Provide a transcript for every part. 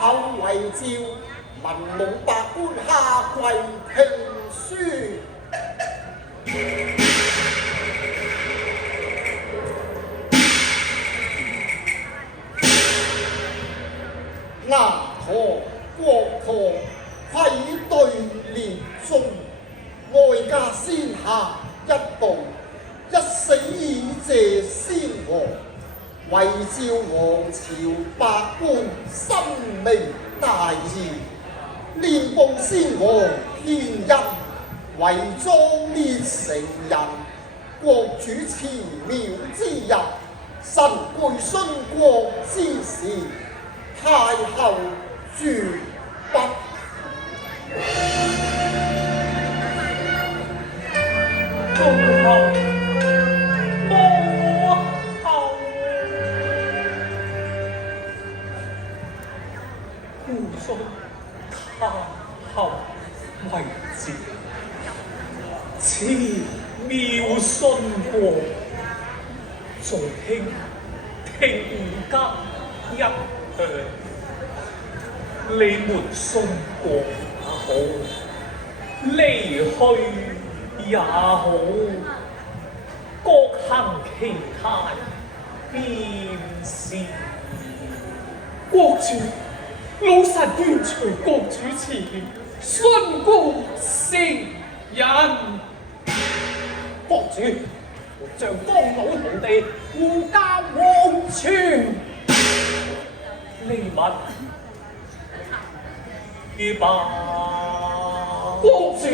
後遺詔，文武百官下跪聽書。牙陀國陀愧對列宗，哀家先下一步，一死以謝先王，為召王朝百官深明大義，念報先王獻恩，為壯烈成人。國主慈妙之日，神歸殉國之時，太后絕筆。母后，父親太后為節，此妙信國，眾卿聽得一向。你們信國也好，離去也好，各行其態便是。國主，老臣願隨國主辭意，殉國成人。國主，我將幫老土地護家黃泉。利民於吧，國主。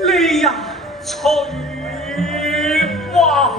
你呀，翠華，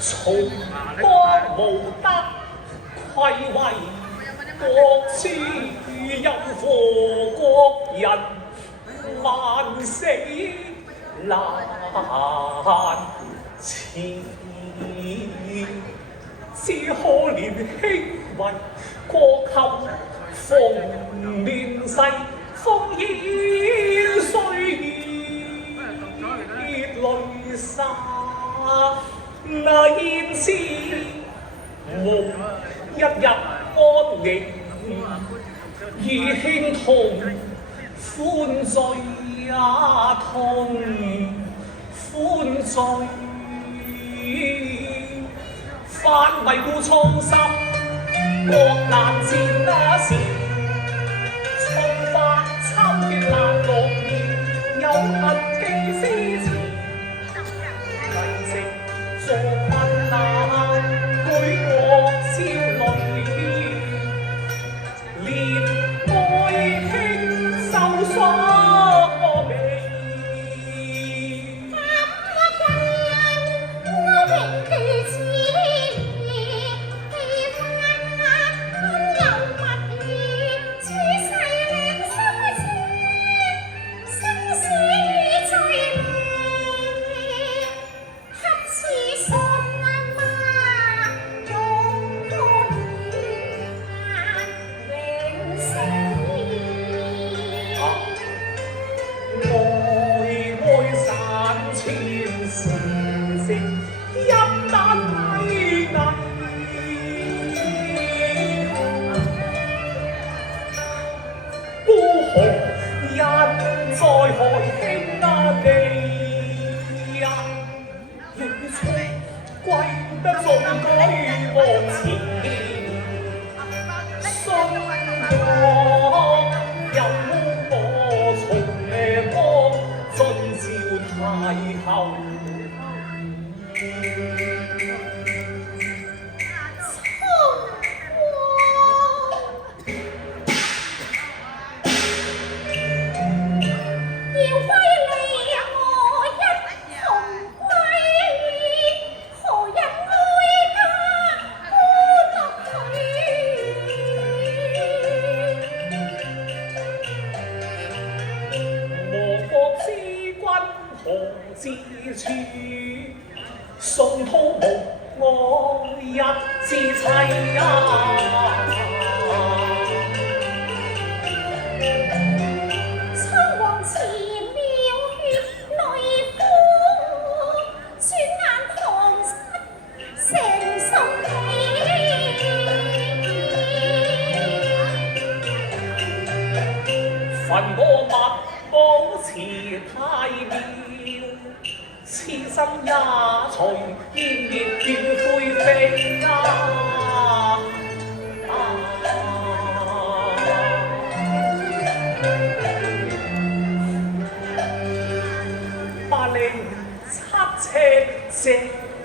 從國無德，愧為國之有禍國人，萬死難辭。只可憐兄為國後逢亂世，烽煙歲月淚灑。那燕翅無一日安寧，而輕痛歡聚呀同歡聚，翻為故創心，國難戰那時，重發秋月難6年，有恨記思前，為直作困難，舉國焦慮，連愛卿受所未。宋滔無我一支妻呀，蒼王辭妙血淚枯，轉眼堂室成心喜。焚我墨寶辭太妙，痴心也隨煙滅斷灰飛啊！百零七尺石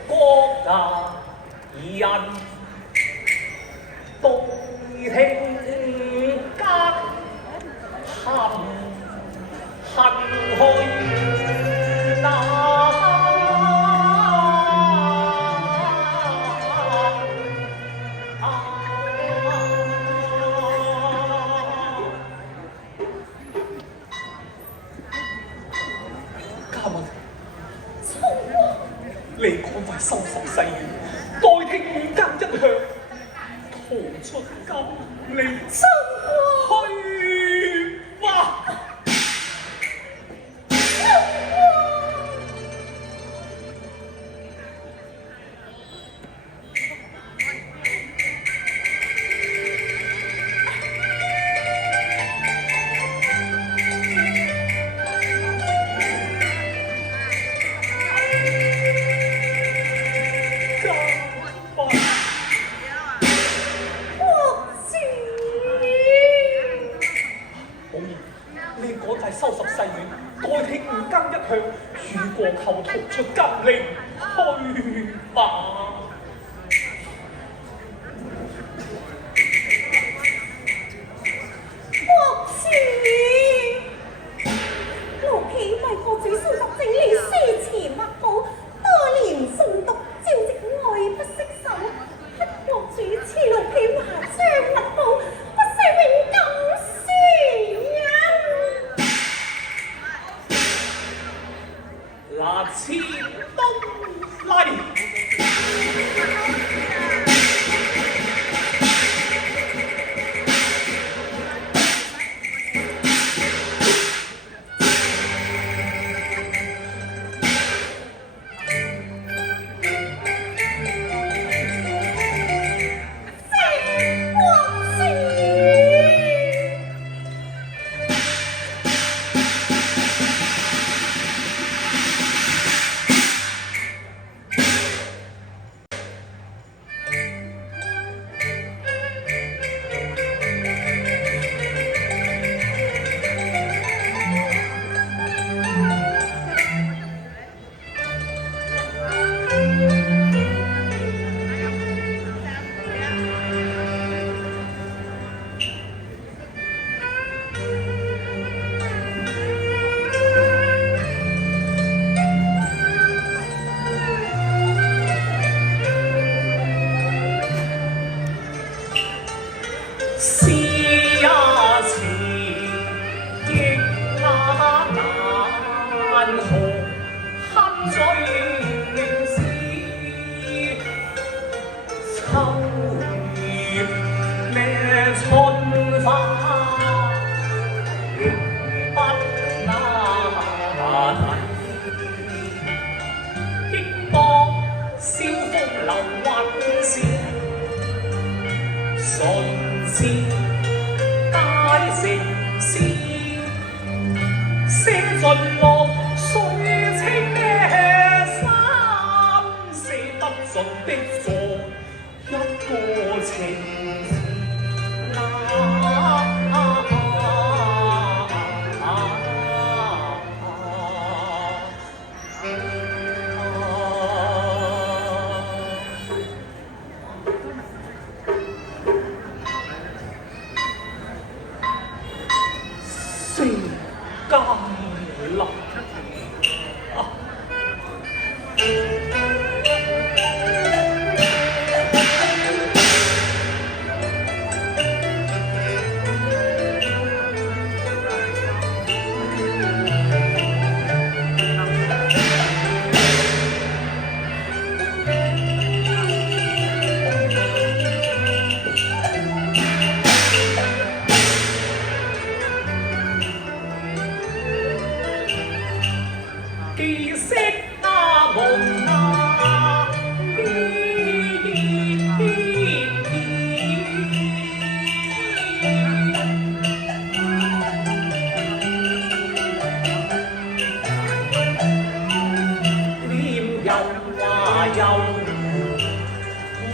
國啊，人獨聽間恨恨去那。你趕快收拾細軟，待聽五更一響，逃出金陵去吧。收拾細軟，待聽五更一響，雨過後逃出金陵去吧。國主，奴婢為國主收拾整理詩詞墨寶，多年誦讀，朝夕愛不釋手。乞國主賜奴婢華章墨寶，不世永感書恩。拿錢東嚟。盡落水清三四不盡的做一個情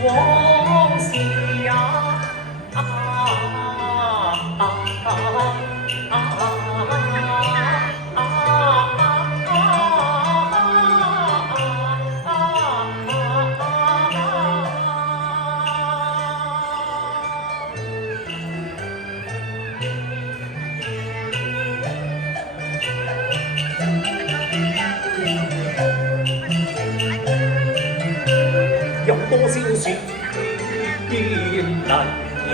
往事也有多少雪別離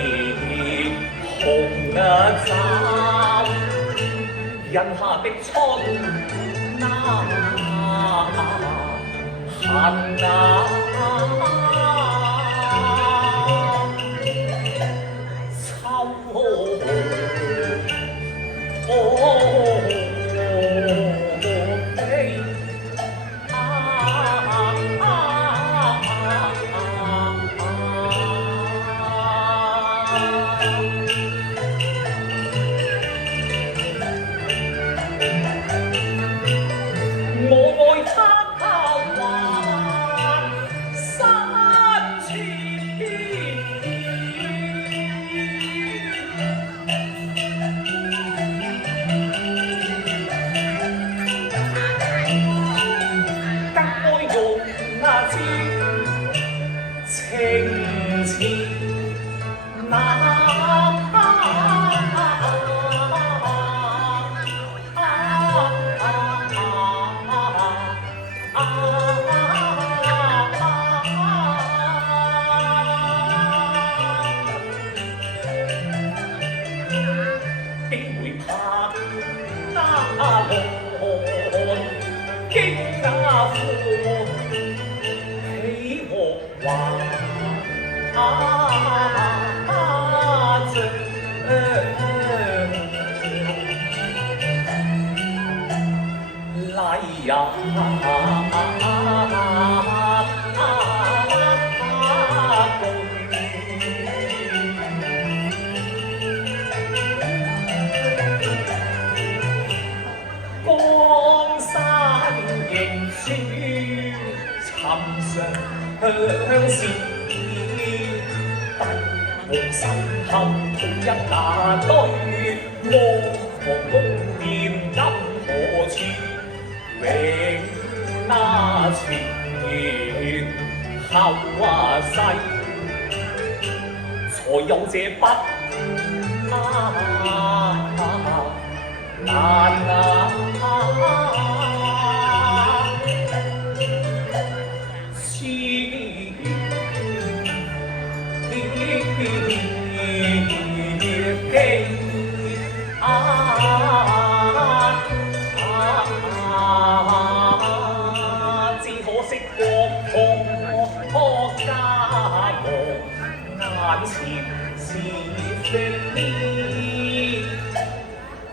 紅罩，印下的春恨相思，不夢神後同一那堆，夢和宮殿今何處？永那前後世，才有這筆難只可惜國破家亡，眼前是非，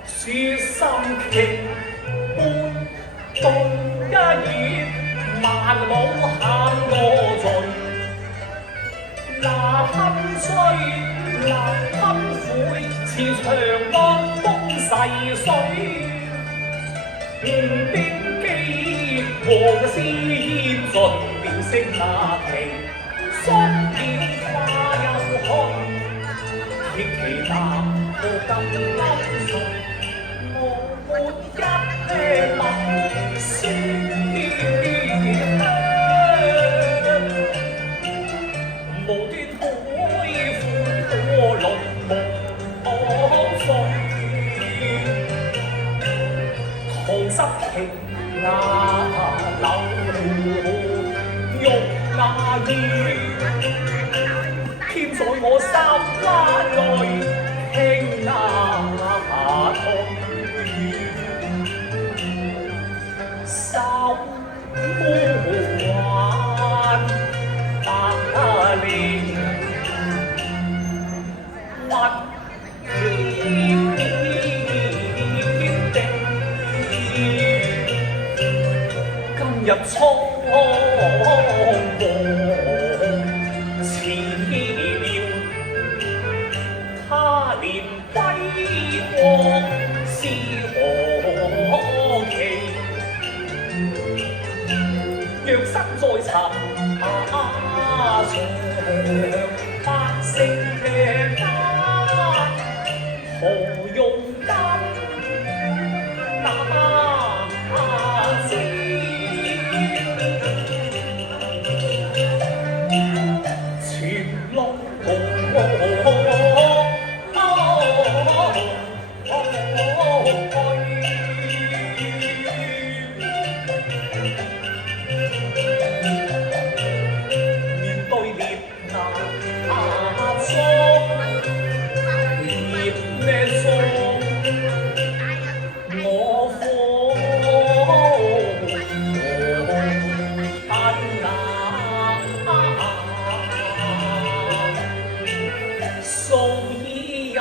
書心劇般動一演，萬舞喊我盡。哪追哪悔，似長安東逝水，邊機黃絲盡了色那期，縮了花又看，極其淡我更深信，我沒一些默書無端海闊我龍夢碎。紅濕情那流玉那衣，偏在我心灣內輕那痛，手挽百年物天地。今日蒼茫辭了他年歸國是何期？若身在尋常百姓嘅家，何用金那知？前路面對烈那衝，烈咩衝？我火噴那數以日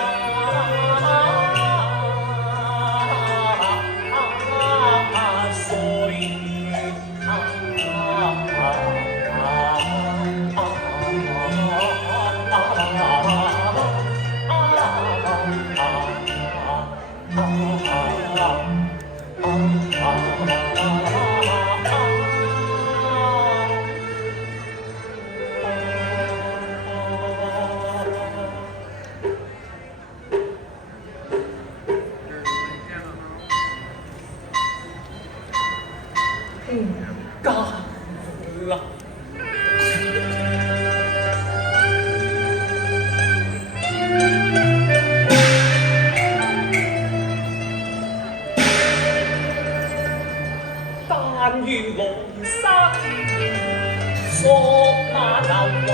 歲家啦！但願來生作馬牛話。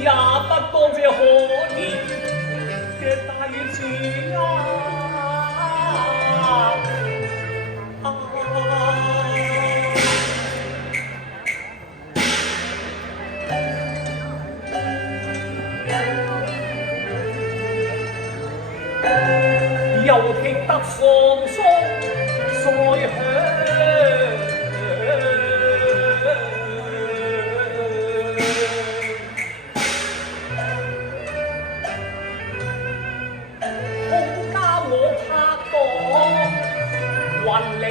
也不當這可憐嘅大主啊！又聽得喪鐘再響。雲靈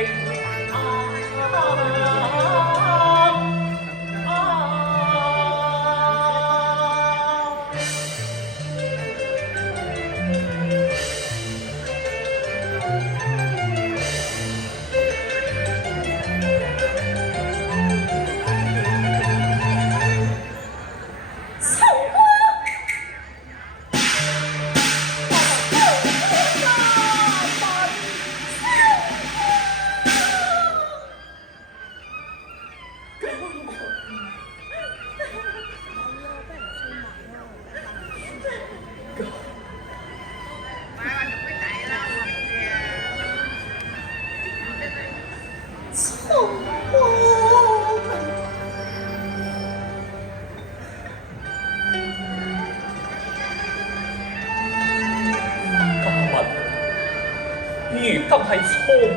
如今係倉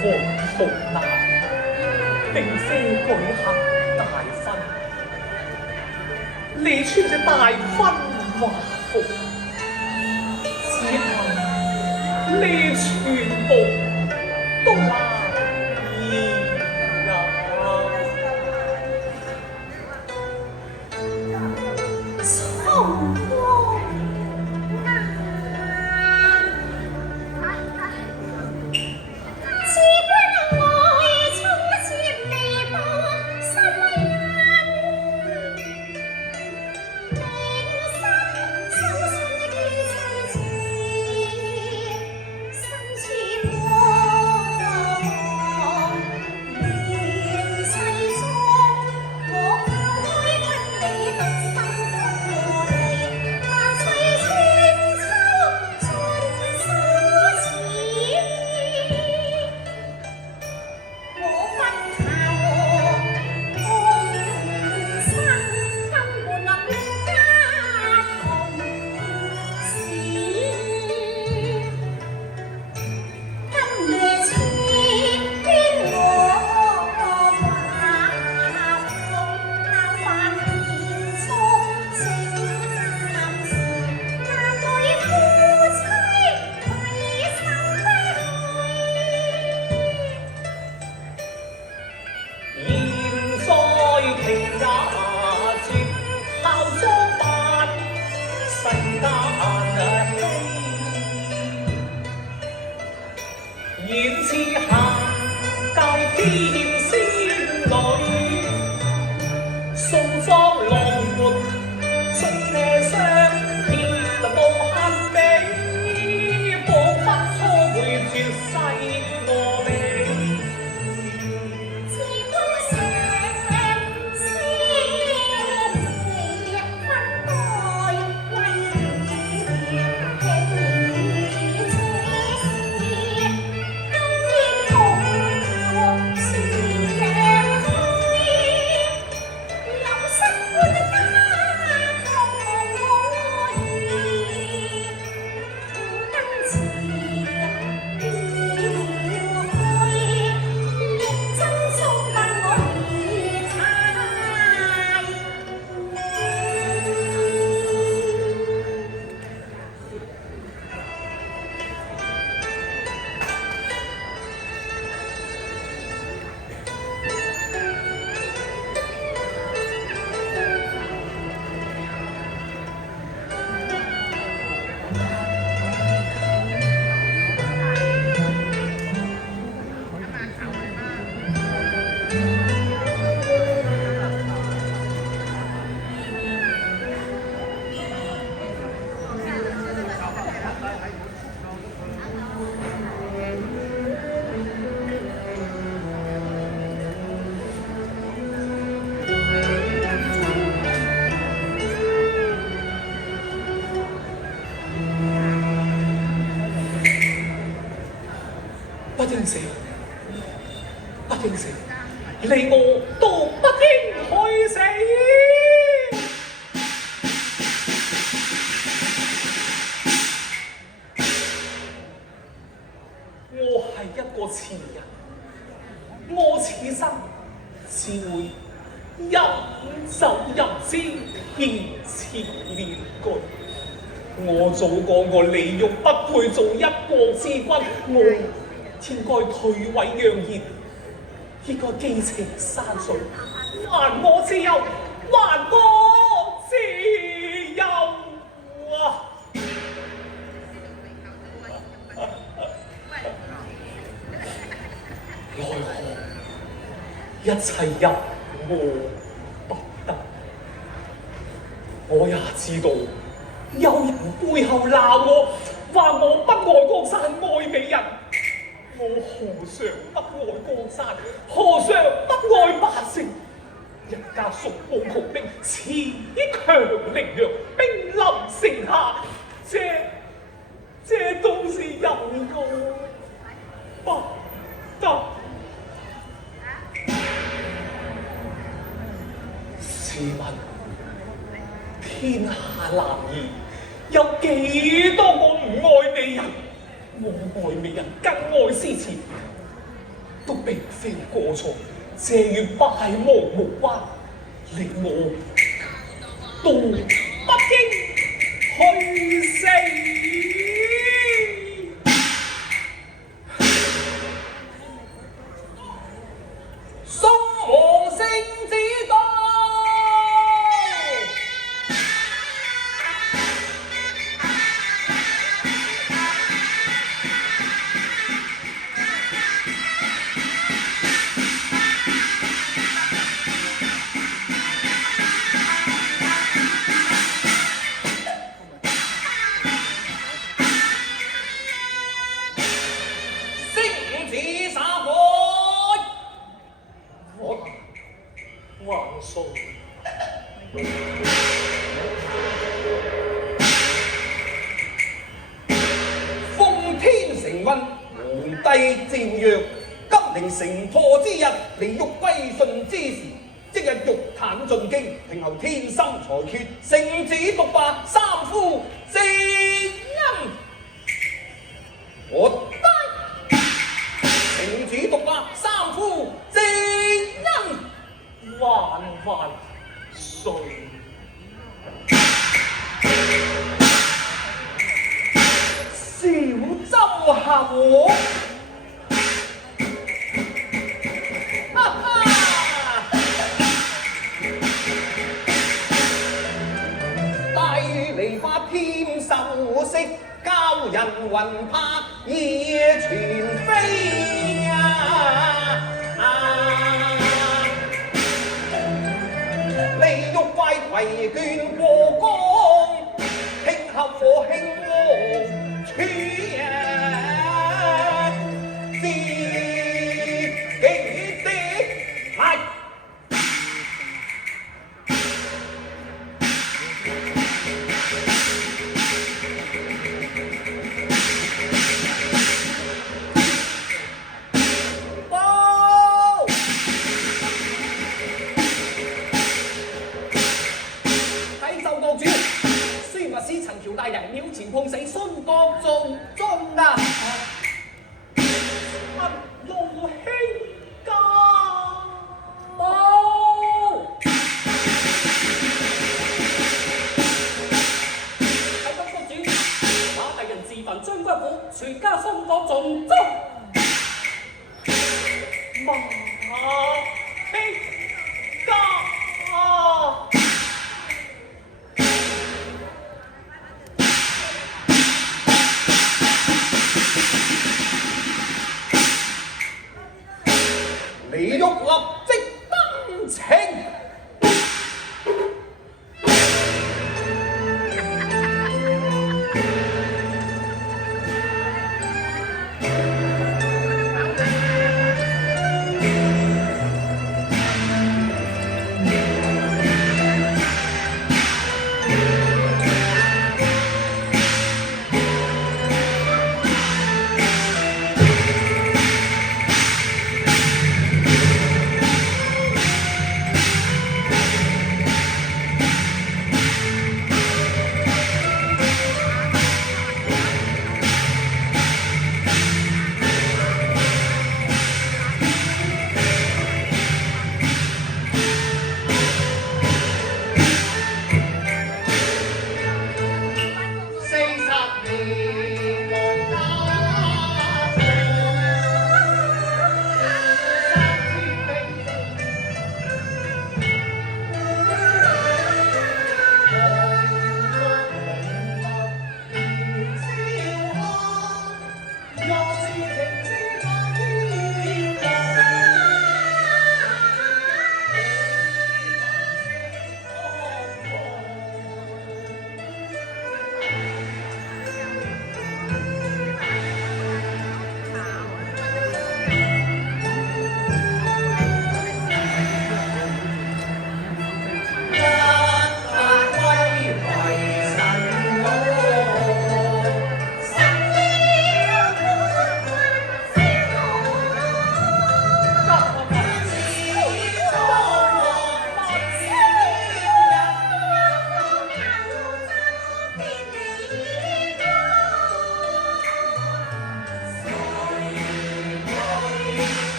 皇逃難，並非舉行大婚。你穿着大婚華服，只恨你全部都難言呀。從過現此下界天仙女，送裝浪活，送夜相片無限美，彷彿初會絕世愛美。不應死，不應死，你我都不應去死。我係一個詞人，我此生只會飲酒吟詩，填詞練句。我早講過，李煜不配做一國之君，我應該退位讓賢，應該寄情山水，還我自由，還我自由啊！奈何一切由我不得，我也知道有人背後鬧我，話我不愛江山愛美人。我何嘗不愛江山，何嘗不愛百姓？人家蜀報窮兵，恃強凌弱，兵臨城下，這都是由我不得。試問天下男兒有幾多個唔愛美人？我愛美人，更愛詩詞，都並非過錯。這月敗亡無關，令我到北京去死。宋王圣旨到，圣旨撒开。万岁！奉天承运，皇帝诏曰：今令城破之日，利欲歸順之時，即日玉壇進京，聽候天心裁決，聖旨獨罷三夫四恩。我得聖旨獨罷三夫四恩。萬歲！小周侯，哈哈！帶嚟把添秀色，教人魂魄夜傳飛啊！利欲快攜眷過江，慶合和慶和處人自己的係。陳橋大人廟前碰死孫國仲啊！乜老兄家冇？睇金公主，馬大人自焚將軍府，全家孫國仲中。馬